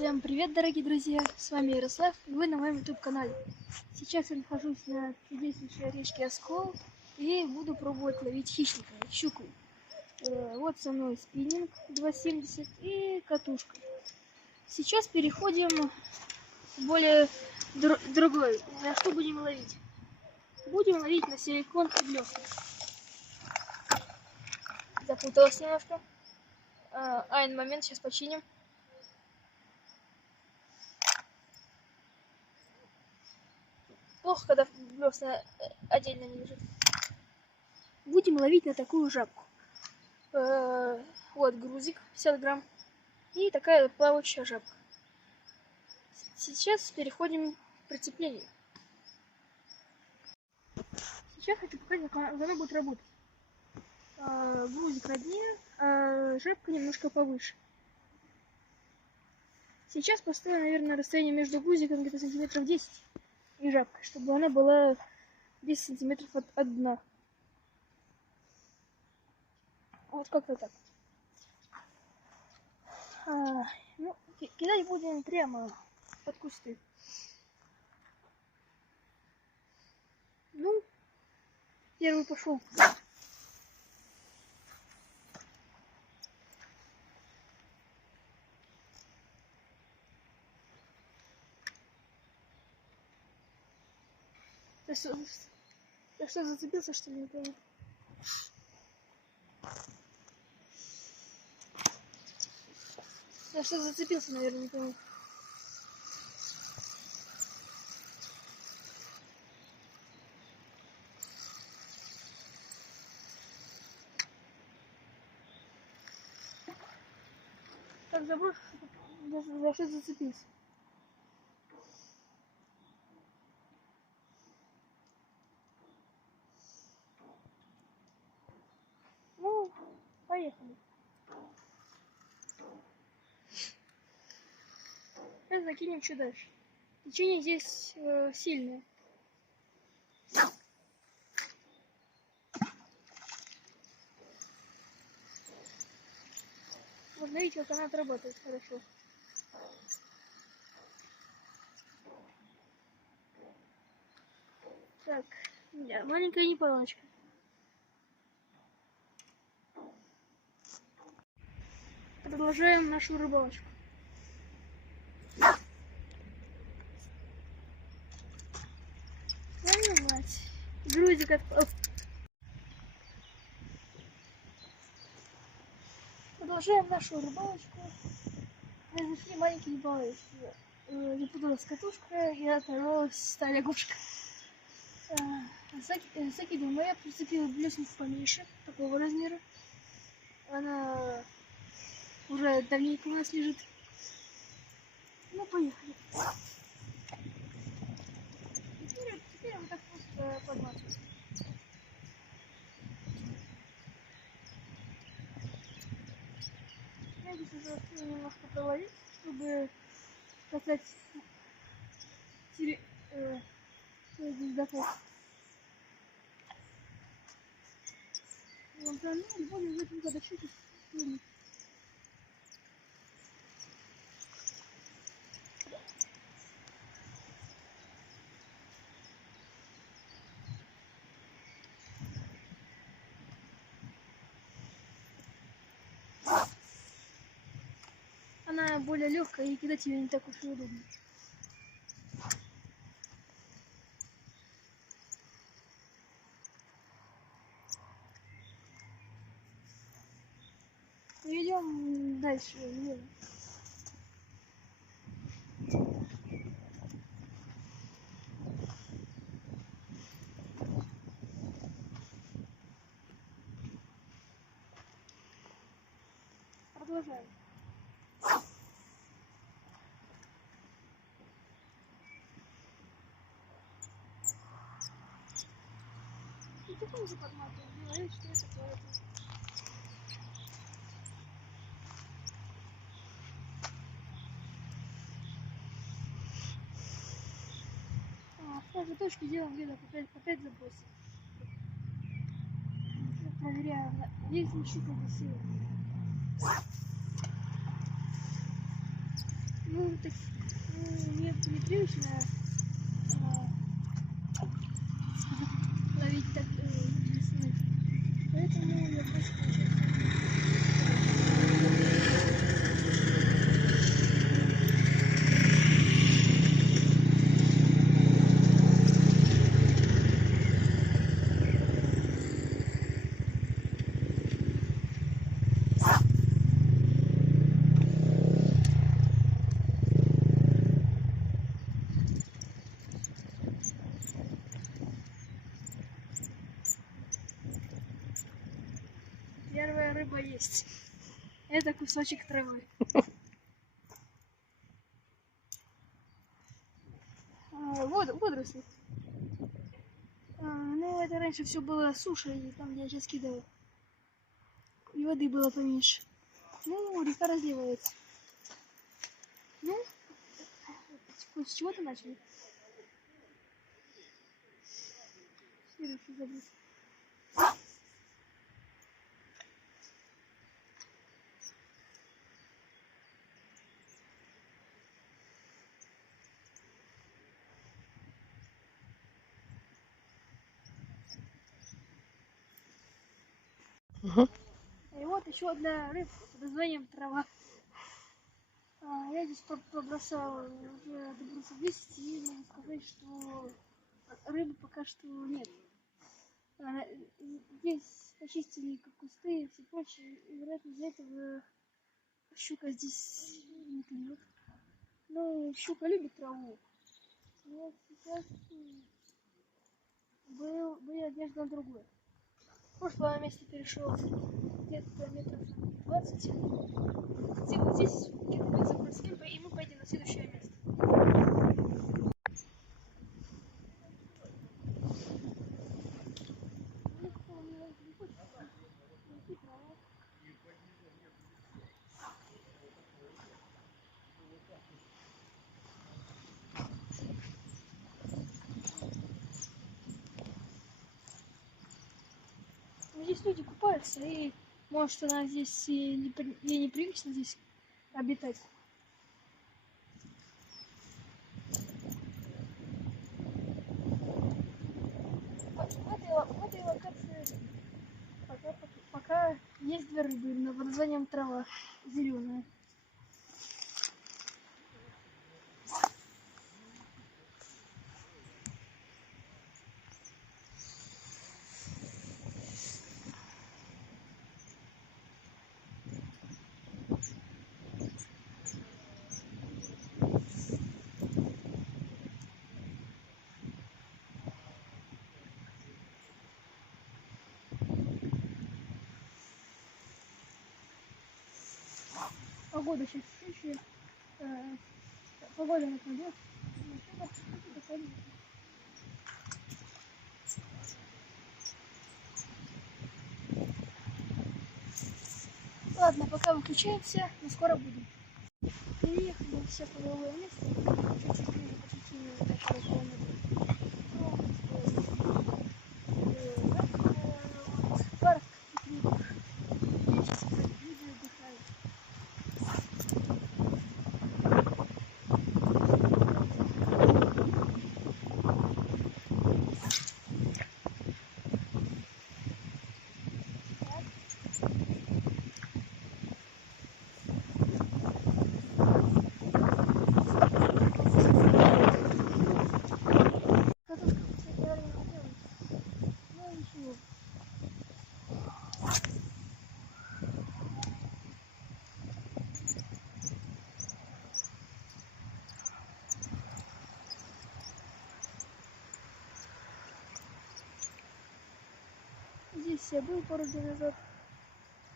Всем привет, дорогие друзья! С вами Ярослав, и вы на моем YouTube-канале. Сейчас я нахожусь на чудеснейшей речке Оскол и буду пробовать ловить хищника, щуку. Вот со мной спиннинг 2,70 и катушка. Сейчас переходим в более другой. На что будем ловить? Будем ловить на силикон и блесна. Запуталась немножко. Один момент, сейчас починим. Плохо, когда блесна отдельно не лежит. Будем ловить на такую жабку. Вот грузик 50 грамм и такая плавающая жабка. Сейчас переходим к прицеплению. Сейчас хочу показать, как она будет работать. Грузик на дне, а жабка немножко повыше. Сейчас поставим, наверное, расстояние между грузиком где-то сантиметров 10 и жабкой, чтобы она была 10 сантиметров от дна. Вот как-то так. Ну, кидать будем прямо под кусты. Ну, первый пошел. Я что, зацепился, что ли, не понял? Я что, зацепился, наверное, не понял. Так забыл, за что зацепился. Ну, поехали. Сейчас закинем что дальше. Течение здесь сильное. Можно видеть, как она отрабатывает хорошо. Так, маленькая непалочка. Продолжаем нашу рыбалочку. Твою мать. Грузик отпал. Продолжаем нашу рыбалочку. Нашли маленькие непалочки. Запуталась катушка и оторвалась стая лягушка. Закидываем. Я прицепила блесенку поменьше, такого размера. Она уже давненько у нас лежит. Ну, поехали. Теперь вот так просто подматываем. Я здесь уже успела немножко провалить, чтобы касать здесь готов. Будем в этом году чуть-чуть. Она более легкая и кидать ее не так уж и удобно. Идем дальше. Продолжаем. И потихоньку подматываем. Говорит, что это такое. В каждой точке делаем где-то по 5 забросов. Проверяем, есть ли щука красивая. Ну, так, непривычно ловить так весной. Поэтому я просто получается. Первая рыба есть. Это кусочек травы. Водоросли. Ну, это раньше все было суша, и там, где я сейчас кидаю. И воды было поменьше. Ну, река разливается. Ну, с чего-то начали. Следующий забыть. И вот еще одна рыбка под названием трава. Я здесь побросал уже добрался 200 и могу сказать, что рыбы пока что нет. Здесь почистили как кусты и все прочее, и вероятно из-за этого щука здесь не клюет. Но щука любит траву. Но сейчас была одежда на другое. В прошлом месте перешел где-то метров 20. Здесь где-то забросили, и мы пойдем на следующее место. Здесь люди купаются, и может она здесь и ей непривычно здесь обитать. В этой локации пока есть две рыбы под названием трава зеленая. Погода сейчас сущая. Погода на пойдет. Ладно, пока выключаемся, но скоро будем. Переехали все по новое место. Чуть-чуть почти около километра. Парк пикников. Я сейчас люди отдыхают. Здесь я был пару дней назад,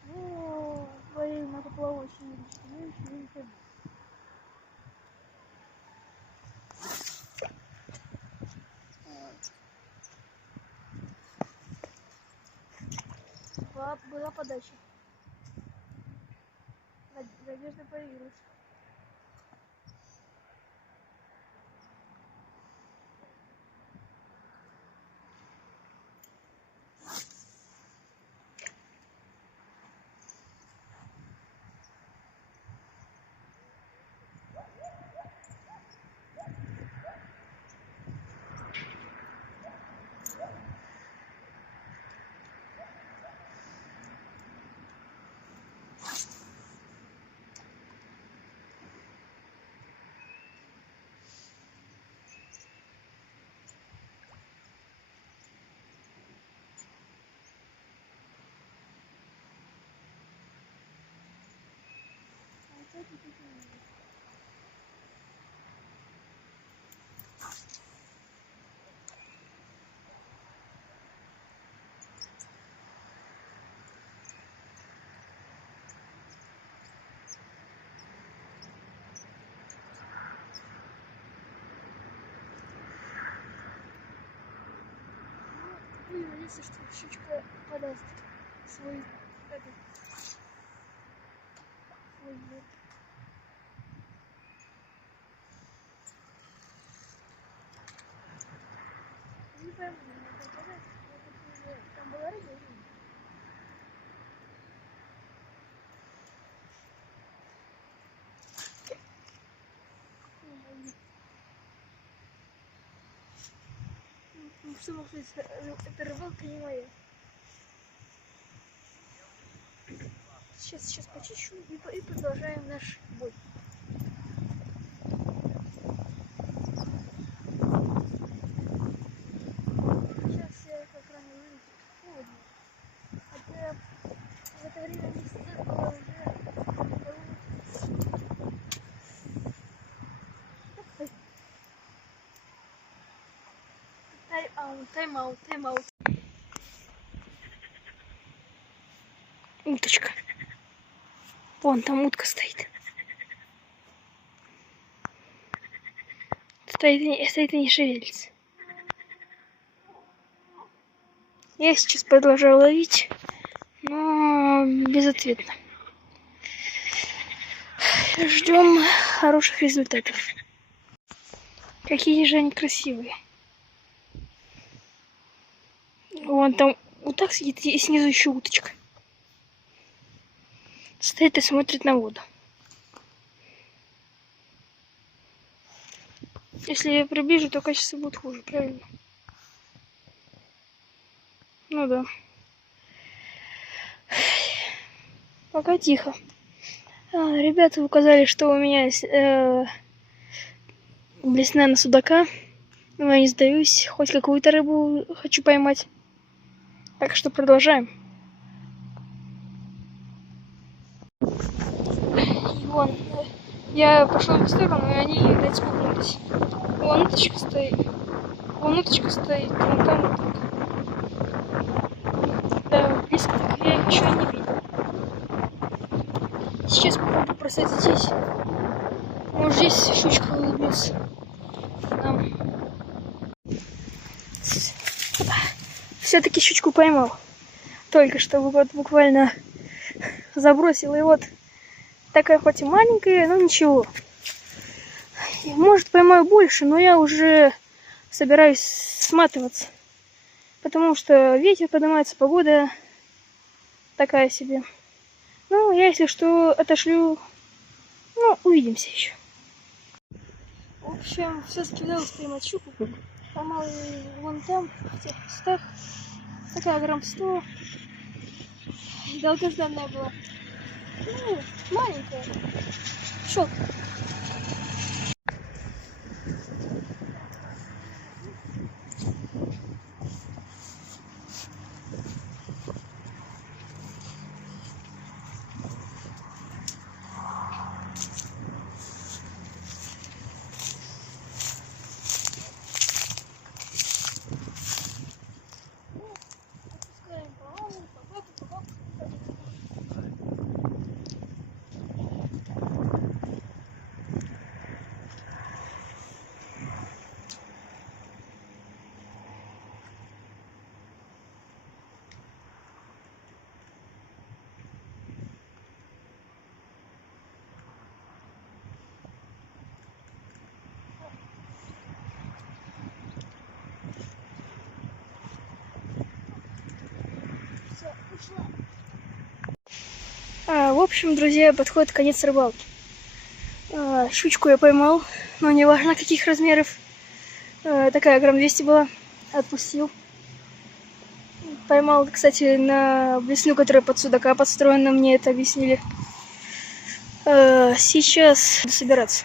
но своей мотоплавочной удочкой я еще не ходил. Была подача. Надежда появилась. Будем надеяться, что щучка подаст свой зуб. Не пойму, там была рыба? Ну, что может быть, эта рыбалка не моя. Сейчас почищу и продолжаем наш бой. Сейчас я как раз выйду холодно. Хотя в это время не стояло уже. Тайм-аут. Уточка. Вон там утка стоит. Стоит и не шевелится. Я сейчас продолжаю ловить, но безответно. Ждем хороших результатов. Какие же они красивые. Вон там уток сидит, и снизу еще уточка. Стоит и смотрит на воду. Если я приближу, то качество будет хуже, правильно? Ну да. Пока тихо. Ребята указали, что у меня блесна на судака. Но я не сдаюсь. Хоть какую-то рыбу хочу поймать. Так что продолжаем. И вон, я пошел в сторону, и они опять смогнулись. Вон уточка стоит. Вон там утка. Да, близко так я их еще и не видел. Сейчас попробую бросать здесь. Может, здесь щучка улыбнется. Все-таки щучку поймал. Только что вот буквально забросил. И вот такая хоть и маленькая, но ничего. Может, поймаю больше, но я уже собираюсь сматываться. Потому что ветер поднимается, погода такая себе. Ну, я, если что, отошлю. Ну, увидимся еще. В общем, все-таки удалось поймать щуку. Поймал вон там, в тех кустах. Такая грамм 100. Долгожданная была. Ну, маленькая. Щелк. В общем, друзья, подходит конец рыбалки. Щучку я поймал, но не важно каких размеров. Такая грамм 200 была. Отпустил. Поймал, кстати, на блесну, которая под судака подстроена, мне это объяснили. Сейчас буду собираться.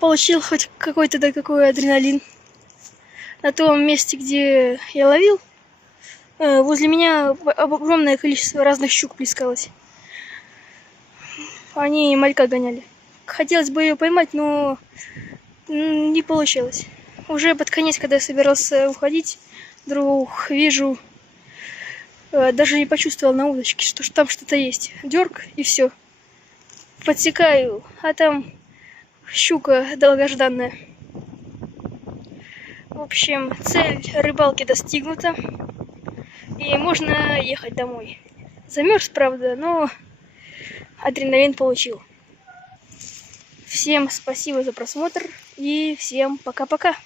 Получил хоть какой-то какой адреналин. На том месте, где я ловил, возле меня огромное количество разных щук плескалось. Они малька гоняли. Хотелось бы ее поймать, но не получилось. Уже под конец, когда я собирался уходить, вдруг вижу, даже не почувствовал на удочке, что там что-то есть. Дерг и все. Подсекаю, а там щука долгожданная. В общем, цель рыбалки достигнута. И можно ехать домой. Замерз, правда, но адреналин получил. Всем спасибо за просмотр и всем пока-пока.